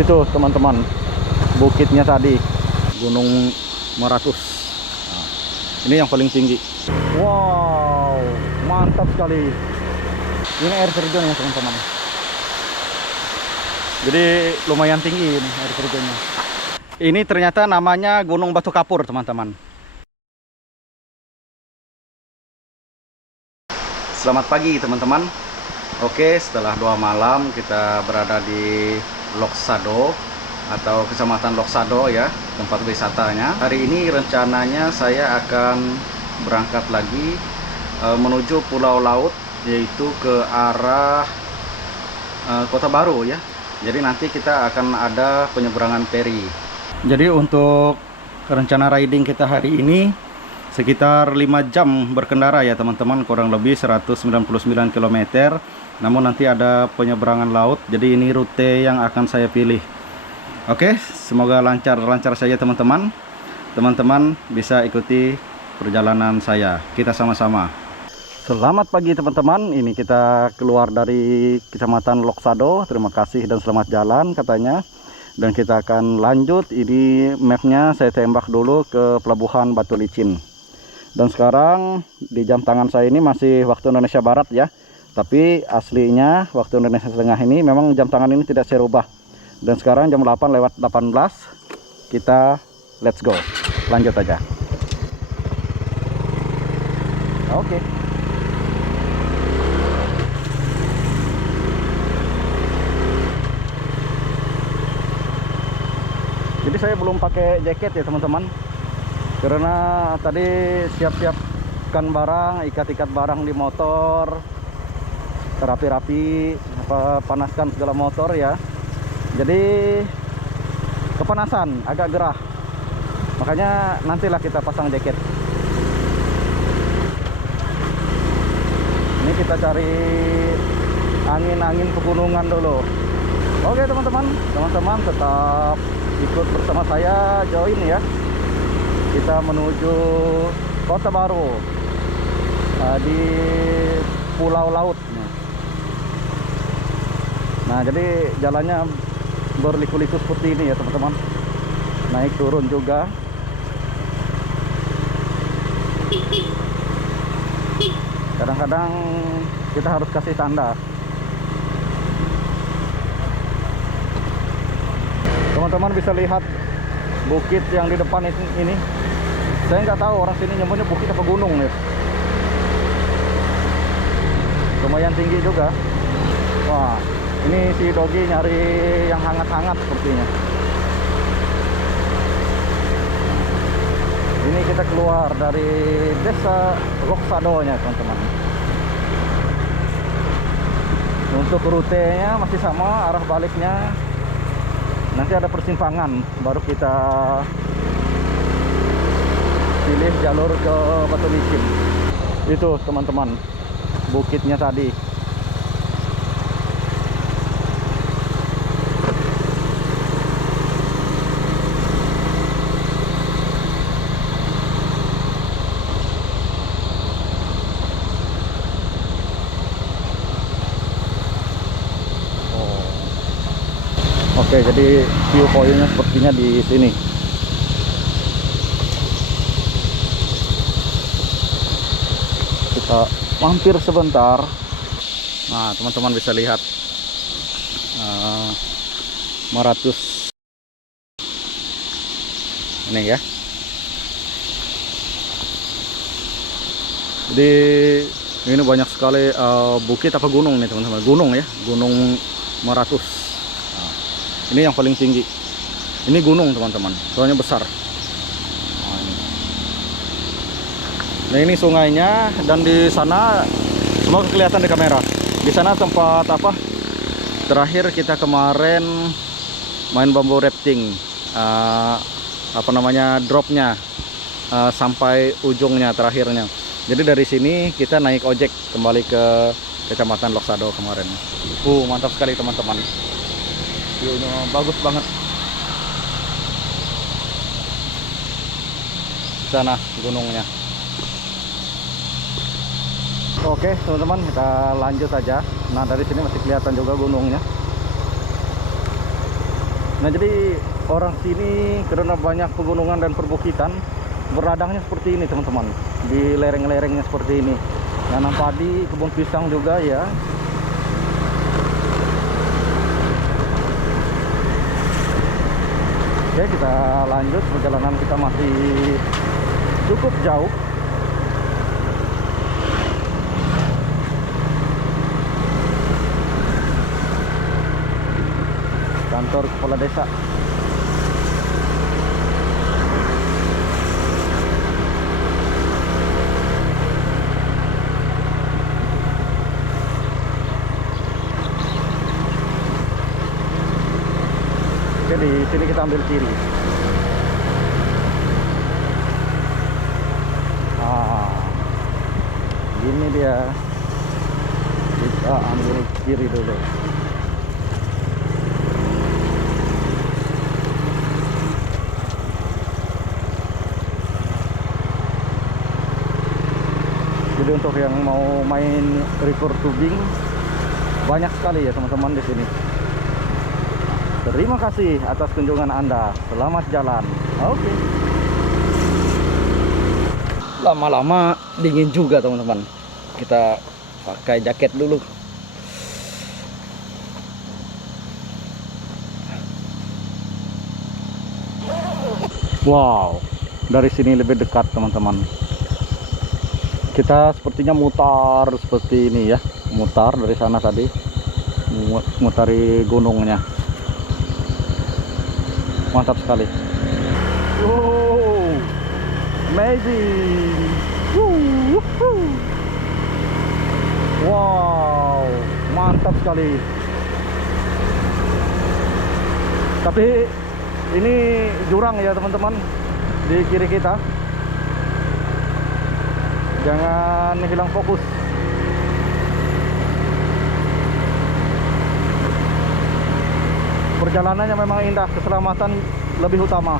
Itu teman-teman, bukitnya tadi, Gunung Meratus. Nah, ini yang paling tinggi. Wow, mantap sekali. Ini air terjun ya teman-teman. Jadi lumayan tinggi ini air terjunnya. Ini ternyata namanya Gunung Batu Kapur teman-teman. Selamat pagi teman-teman. Oke, setelah 2 malam kita berada di Loksado atau Kecamatan Loksado ya, tempat wisatanya. Hari ini rencananya saya akan berangkat lagi menuju Pulau Laut, yaitu ke arah Kota Baru ya. Jadi nanti kita akan ada penyeberangan feri. Jadi untuk rencana riding kita hari ini sekitar 5 jam berkendara ya teman-teman, kurang lebih 199 km. Namun nanti ada penyeberangan laut, jadi ini rute yang akan saya pilih. Oke, semoga lancar-lancar saja teman-teman. Teman-teman bisa ikuti perjalanan saya, kita sama-sama. Selamat pagi teman-teman, ini kita keluar dari Kecamatan Loksado. Terima kasih dan selamat jalan katanya. Dan kita akan lanjut, ini mapnya saya tembak dulu ke Pelabuhan Batu Licin. Dan sekarang di jam tangan saya ini masih waktu Indonesia Barat ya. Tapi aslinya waktu Indonesia Tengah ini memang jam tangan ini tidak saya rubah. Dan sekarang jam 8:18 kita let's go. Lanjut aja. Oke. Jadi saya belum pakai jaket ya teman-teman. Karena tadi siap-siapkan barang, ikat-ikat barang di motor, rapi-rapi, panaskan segala motor ya. Jadi kepanasan, agak gerah. Makanya nantilah kita pasang jaket. Ini kita cari angin-angin pegunungan dulu. Oke teman-teman tetap ikut bersama saya, join ya. Kita menuju Kota Baru di Pulau Laut. Nah, jadi jalannya berliku-liku seperti ini ya teman-teman. Naik turun juga. Kadang-kadang kita harus kasih tanda. Teman-teman bisa lihat bukit yang di depan ini. Saya nggak tahu orang sini nyebutnya bukit apa gunung ya. Lumayan tinggi juga. Wah, ini si Dogi nyari yang hangat-hangat sepertinya. Ini kita keluar dari desa Loksado nya teman-teman. Untuk rutenya masih sama, arah baliknya nanti ada persimpangan, baru kita pilih jalur ke Batu Licin. Itu teman-teman, bukitnya tadi. Oke, jadi view point-nya sepertinya di sini. Kita mampir sebentar. Nah, teman-teman bisa lihat Meratus ini ya. Jadi ini banyak sekali bukit apa gunung nih teman-teman. Gunung ya, Gunung Meratus. Ini yang paling tinggi. Ini gunung teman-teman, soalnya besar. Nah ini sungainya, dan di sana semoga kelihatan di kamera. Di sana tempat apa? Terakhir kita kemarin main bambu rafting, apa namanya, dropnya sampai ujungnya terakhirnya. Jadi dari sini kita naik ojek kembali ke Kecamatan Loksado kemarin. Mantap sekali teman-teman. View-nya bagus banget. Sana gunungnya. Oke teman-teman, kita lanjut aja. Nah dari sini masih kelihatan juga gunungnya. Nah, jadi orang sini karena banyak pegunungan dan perbukitan, beradangnya seperti ini teman-teman, di lereng-lerengnya seperti ini. Nanam padi, kebun pisang juga ya. Oke, kita lanjut, perjalanan kita masih cukup jauh. Kantor kepala desa. Oke, di sini kita ambil kiri. Gini dia. Kita ambil kiri dulu. Jadi untuk yang mau main river tubing banyak sekali ya teman-teman di sini. Terima kasih atas kunjungan Anda. Selamat jalan. Oke. Lama-lama dingin juga teman-teman. Kita pakai jaket dulu. Wow, dari sini lebih dekat teman-teman. Kita sepertinya mutar seperti ini ya, mutar dari sana tadi, mutari gunungnya. Mantap sekali. Wow, amazing. Wow, mantap sekali. Tapi ini jurang ya teman-teman, di kiri kita. Jangan hilang fokus. Perjalanannya memang indah, keselamatan lebih utama.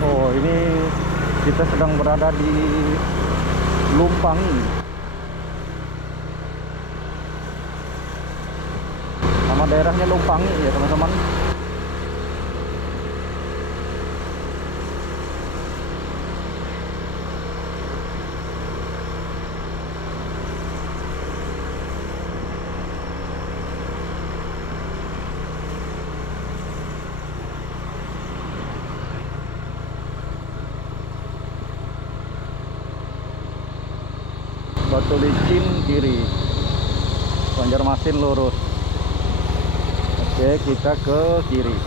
Oh, ini kita sedang berada di Lumpangi. Nama daerahnya Lumpangi ya teman-teman. Batu Licin kiri, Banjarmasin lurus. Oke, kita ke kiri.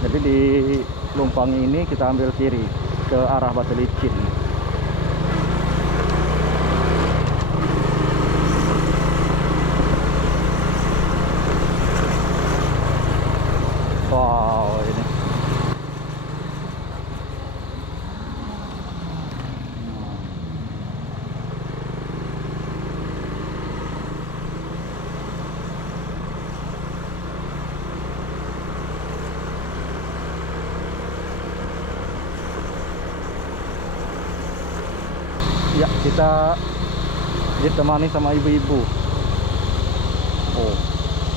Jadi di Lumpangi ini kita ambil kiri ke arah Batu Licin. Wow, ini ya, kita ditemani sama ibu-ibu. Oh,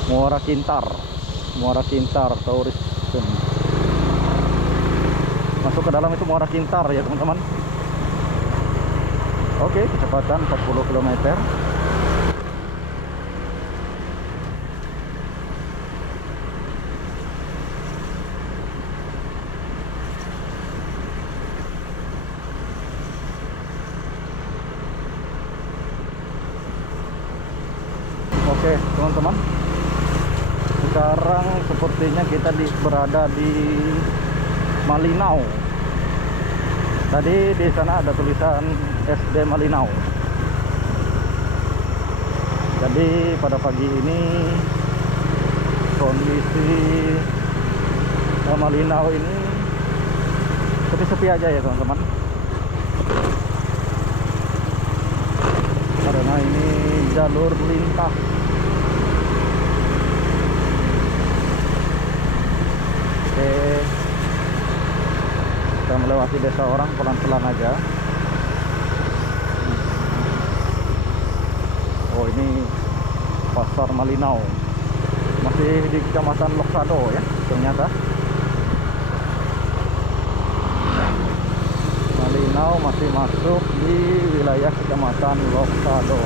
Muara Kintar Tourism. Masuk ke dalam itu Muara Kintar ya teman-teman. Oke, kecepatan 40 km. Oke teman-teman, sekarang sepertinya kita berada di Malinau. Tadi di sana ada tulisan SD Malinau. Jadi pada pagi ini kondisi Malinau ini sepi-sepi aja ya teman-teman. karena ini jalur lintas. Oke, kita melewati desa orang pelan-pelan aja. Oh, ini Pasar Malinau, masih di Kecamatan Loksado ya ternyata. Malinau masih masuk di wilayah Kecamatan Loksado.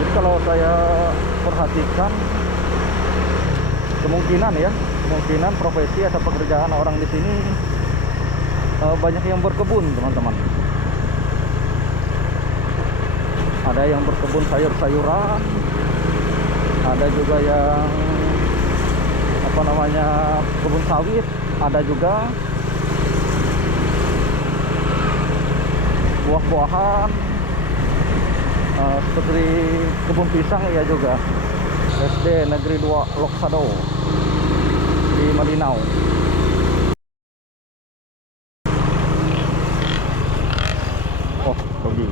Jadi kalau saya perhatikan kemungkinan profesi atau pekerjaan orang di sini banyak yang berkebun, teman-teman. Ada yang berkebun sayur-sayuran, ada juga yang kebun sawit, ada juga buah-buahan, seperti kebun pisang ya juga. SD Negeri 2 Loksado di Malinau. Oh, dogi.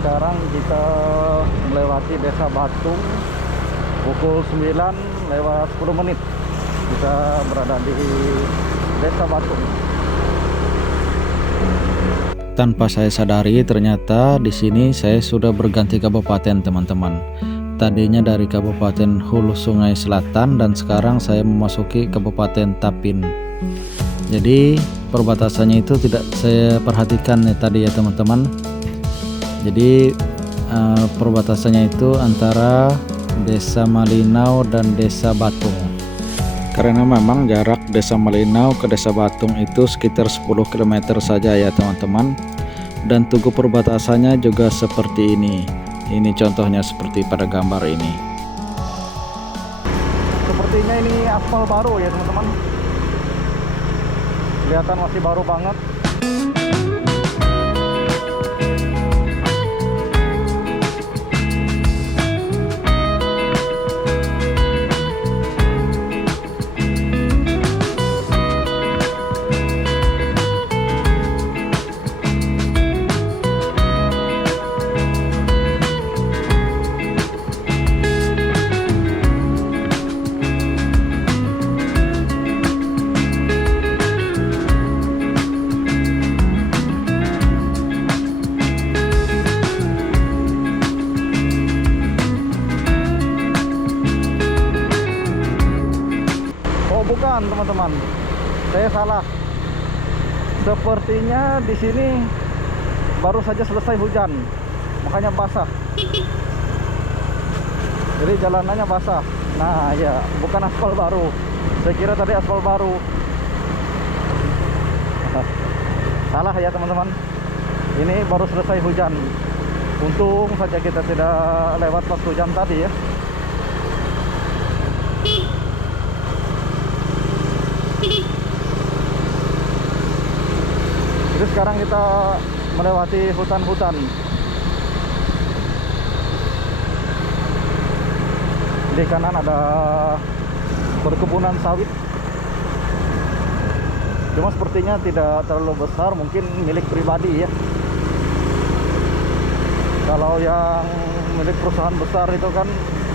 Sekarang kita melewati Desa Batung. Pukul 9:10 kita berada di Desa Batung. Tanpa saya sadari, ternyata di sini saya sudah berganti kabupaten, teman-teman. Tadinya dari Kabupaten Hulu Sungai Selatan dan sekarang saya memasuki Kabupaten Tapin. Jadi perbatasannya itu tidak saya perhatikan ya tadi ya, teman-teman. Jadi perbatasannya itu antara Desa Malinau dan Desa Batung. Karena memang jarak Desa Malinau ke Desa Batung itu sekitar 10 km saja ya, teman-teman. Dan tugu perbatasannya juga seperti ini. Ini contohnya seperti pada gambar ini. Sepertinya ini aspal baru ya, teman-teman. Kelihatan masih baru banget. Bukan, teman-teman, saya salah. Sepertinya di sini baru saja selesai hujan, makanya basah. Jadi jalanannya basah. Nah ya, bukan aspal baru. Saya kira tadi aspal baru. Salah ya, teman-teman. Ini baru selesai hujan. Untung saja kita tidak lewat pas hujan tadi ya. Jadi sekarang kita melewati hutan-hutan. Di kanan ada perkebunan sawit. Cuma sepertinya tidak terlalu besar, mungkin milik pribadi ya. Kalau yang milik perusahaan besar itu kan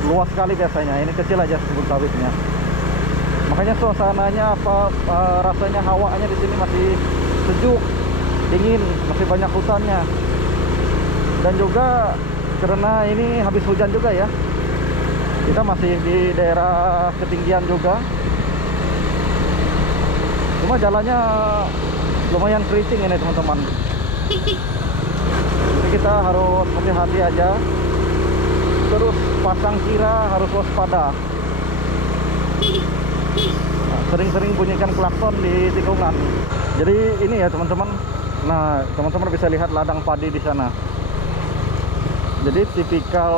luas sekali biasanya. Ini kecil aja kebun sawitnya. Makanya suasananya rasanya hawanya di sini masih sejuk, dingin, masih banyak hutannya. Dan juga karena ini habis hujan juga ya, kita masih di daerah ketinggian juga. Cuma jalannya lumayan keriting ini, teman-teman. Jadi kita harus hati-hati aja. Terus pasang kira harus waspada. Sering-sering bunyikan klakson di tikungan. Jadi ini ya, teman-teman. Nah, teman-teman bisa lihat ladang padi di sana. Jadi tipikal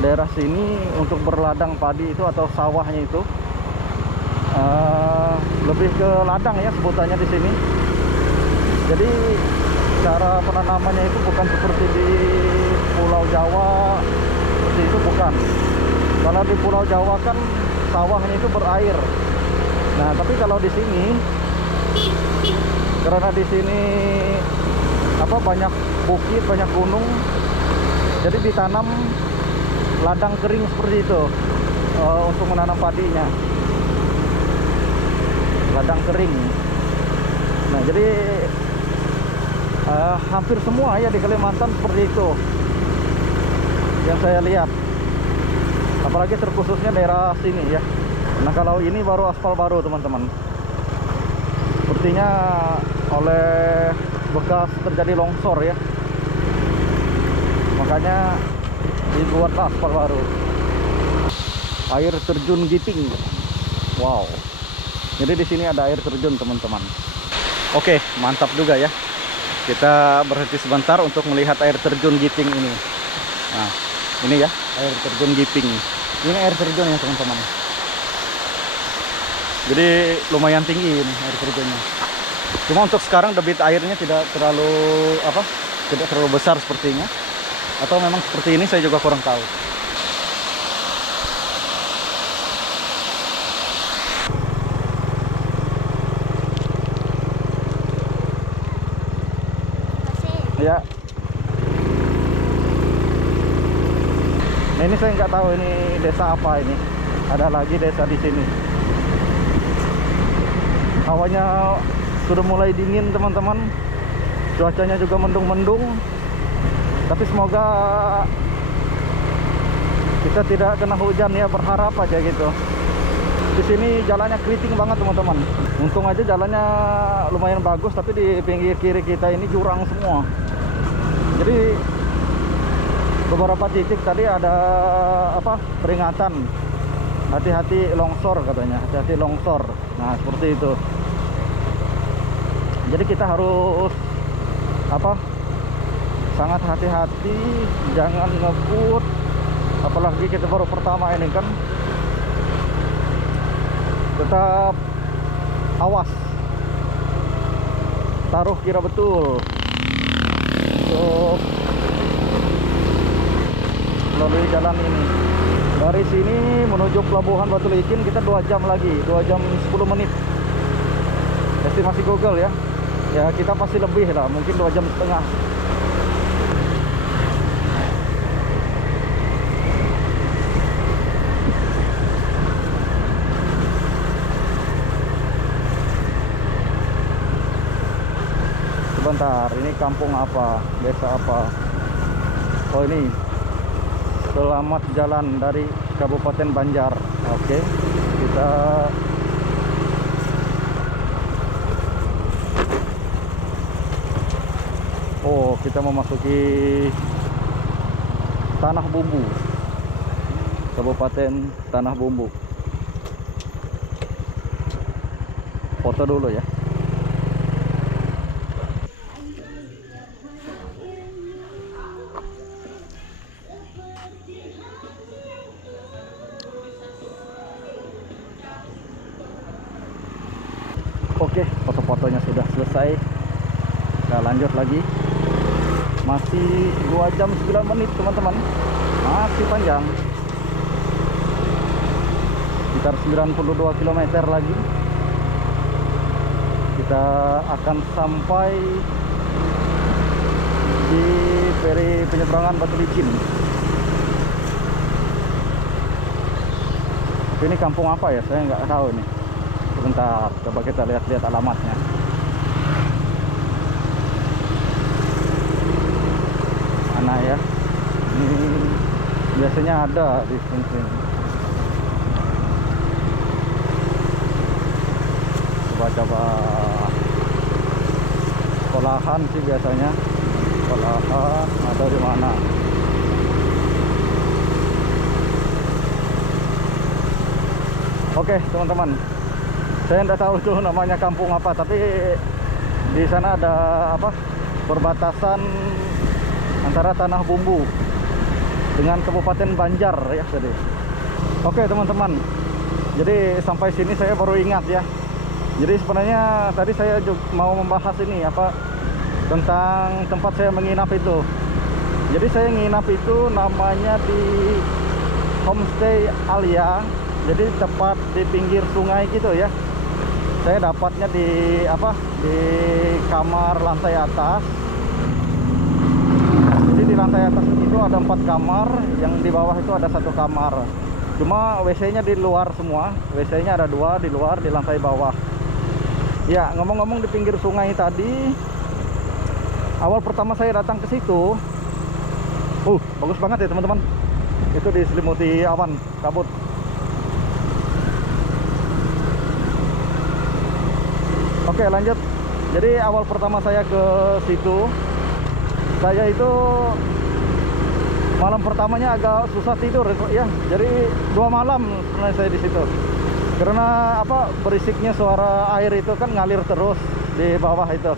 daerah sini untuk berladang padi itu atau sawahnya itu lebih ke ladang ya sebutannya di sini. Jadi cara penanamannya itu bukan seperti di Pulau Jawa, seperti itu bukan. Kalau di Pulau Jawa kan sawahnya itu berair. Nah, tapi kalau di sini karena di sini banyak bukit, banyak gunung, jadi ditanam ladang kering seperti itu untuk menanam padinya. Ladang kering. Nah, jadi hampir semua ya di Kalimantan seperti itu yang saya lihat. Apalagi terkhususnya daerah sini ya. Nah, kalau ini baru aspal baru teman-teman. Sepertinya oleh bekas terjadi longsor ya. Makanya dibuat aspal baru. Air terjun Giting. Wow. Jadi di sini ada air terjun teman-teman. Oke, mantap juga ya. Kita berhenti sebentar untuk melihat air terjun Giting ini. Nah, ini ya air terjun Giting. Ini air terjun ya teman-teman. Jadi lumayan tinggi ini air terjunnya. Cuma untuk sekarang debit airnya tidak terlalu tidak terlalu besar sepertinya. Atau memang seperti ini saya juga kurang tahu. Ya. Nah, ini saya nggak tahu ini desa apa ini. Ada lagi desa di sini. Hawanya sudah mulai dingin teman-teman. Cuacanya juga mendung-mendung. Tapi semoga kita tidak kena hujan ya, berharap aja gitu. Di sini jalannya keriting banget teman-teman. Untung aja jalannya lumayan bagus, tapi di pinggir kiri kita ini jurang semua. Jadi beberapa titik tadi ada peringatan hati-hati longsor katanya, hati-hati longsor. Nah, seperti itu. Jadi kita harus sangat hati-hati, jangan ngebut. Apalagi kita baru pertama ini kan. Tetap awas. Taruh kira betul. Untuk melalui jalan ini. Dari sini menuju pelabuhan Batu Licin kita 2 jam lagi, 2 jam 10 menit. Estimasi Google ya. Ya kita pasti lebih lah, mungkin 2 jam setengah. Sebentar, ini kampung apa? Desa apa? Oh, ini Selamat Jalan dari Kabupaten Banjar. Oke, kita kita memasuki Tanah Bumbu, Kabupaten Tanah Bumbu. Foto dulu ya. Oke, foto-fotonya sudah selesai. Kita lanjut lagi. Masih 2 jam 9 menit teman-teman. Masih panjang. Sekitar 92 km lagi. Kita akan sampai di peri penyeberangan Batu Licin. Ini kampung apa ya? Saya nggak tahu ini. Sebentar, coba kita lihat-lihat alamatnya. Mana ya? Ini biasanya ada di sini. Coba sekolahan sih biasanya. Sekolahan ada di mana? Oke, teman-teman. Saya tidak tahu itu namanya kampung apa, tapi di sana ada perbatasan antara Tanah Bumbu dengan Kabupaten Banjar ya tadi. Oke teman-teman, jadi sampai sini saya baru ingat ya. Jadi sebenarnya tadi saya juga mau membahas ini apa tentang tempat saya menginap itu. Jadi saya nginap itu namanya di Homestay Alia. Jadi tepat di pinggir sungai gitu ya. Saya dapatnya di di kamar lantai atas. Jadi di lantai atas itu ada 4 kamar, yang di bawah itu ada 1 kamar. Cuma WC-nya di luar semua. WC-nya ada 2 di luar di lantai bawah. Ya, ngomong-ngomong di pinggir sungai tadi, awal pertama saya datang ke situ, bagus banget ya teman-teman. Itu diselimuti awan kabut. Oke, lanjut. Jadi awal pertama saya ke situ, saya itu malam pertamanya agak susah tidur ya. Jadi 2 malam sebenarnya saya di situ. Karena berisiknya suara air itu kan ngalir terus di bawah itu.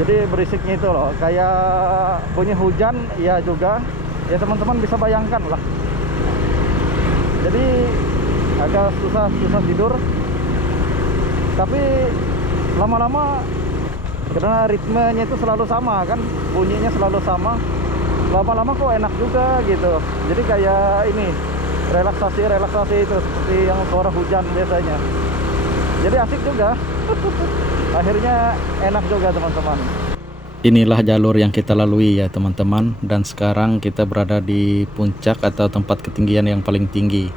Jadi berisiknya itu loh, kayak bunyi hujan ya juga. Ya teman-teman bisa bayangkan lah. Jadi agak susah tidur. Tapi lama-lama karena ritmenya itu selalu sama kan, bunyinya selalu sama. Lama-lama kok enak juga gitu. Jadi kayak ini relaksasi itu seperti yang suara hujan biasanya. Jadi asik juga. Akhirnya enak juga teman-teman. Inilah jalur yang kita lalui ya teman-teman. Dan sekarang kita berada di puncak atau tempat ketinggian yang paling tinggi.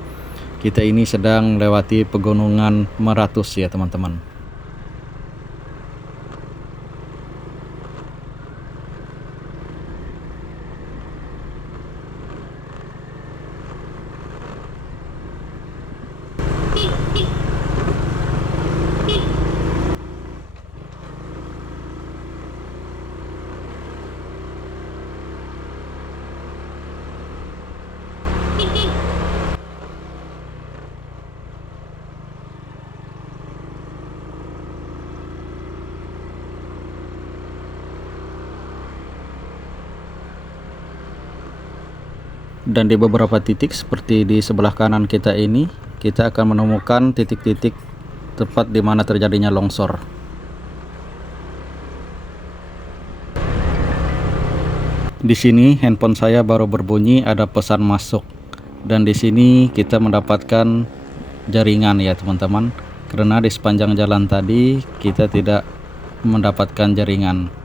Kita ini sedang melewati pegunungan Meratus ya teman-teman. Dan di beberapa titik seperti di sebelah kanan kita ini, kita akan menemukan titik-titik tepat di mana terjadinya longsor. Di sini handphone saya baru berbunyi ada pesan masuk. Dan di sini kita mendapatkan jaringan ya teman-teman. Karena di sepanjang jalan tadi kita tidak mendapatkan jaringan.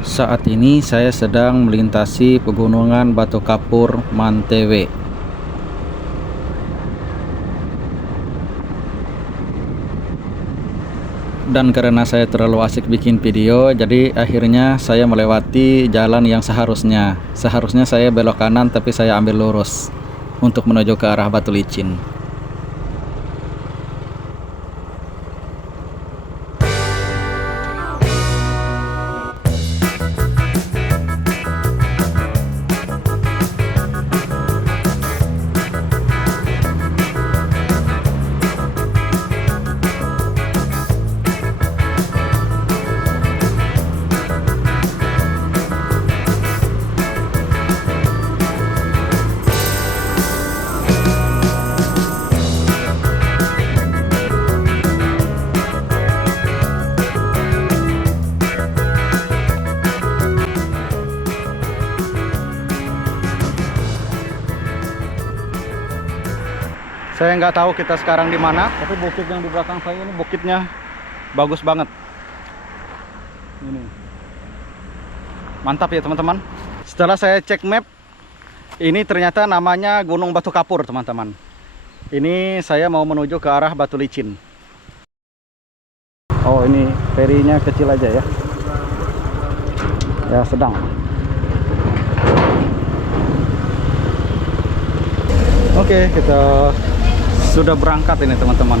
Saat ini saya sedang melintasi pegunungan Batu Kapur Mantewe. Dan karena saya terlalu asik bikin video, jadi akhirnya saya melewati jalan yang seharusnya. Seharusnya saya belok kanan tapi saya ambil lurus untuk menuju ke arah Batu Licin. Saya nggak tahu kita sekarang di mana, tapi bukit yang di belakang saya ini bukitnya bagus banget. Ini mantap ya teman-teman. Setelah saya cek map, ini ternyata namanya Gunung Batu Kapur teman-teman. Ini saya mau menuju ke arah Batu Licin. Oh, ini ferinya kecil aja ya. Ya, sedang. Oke, kita sudah berangkat ini teman-teman.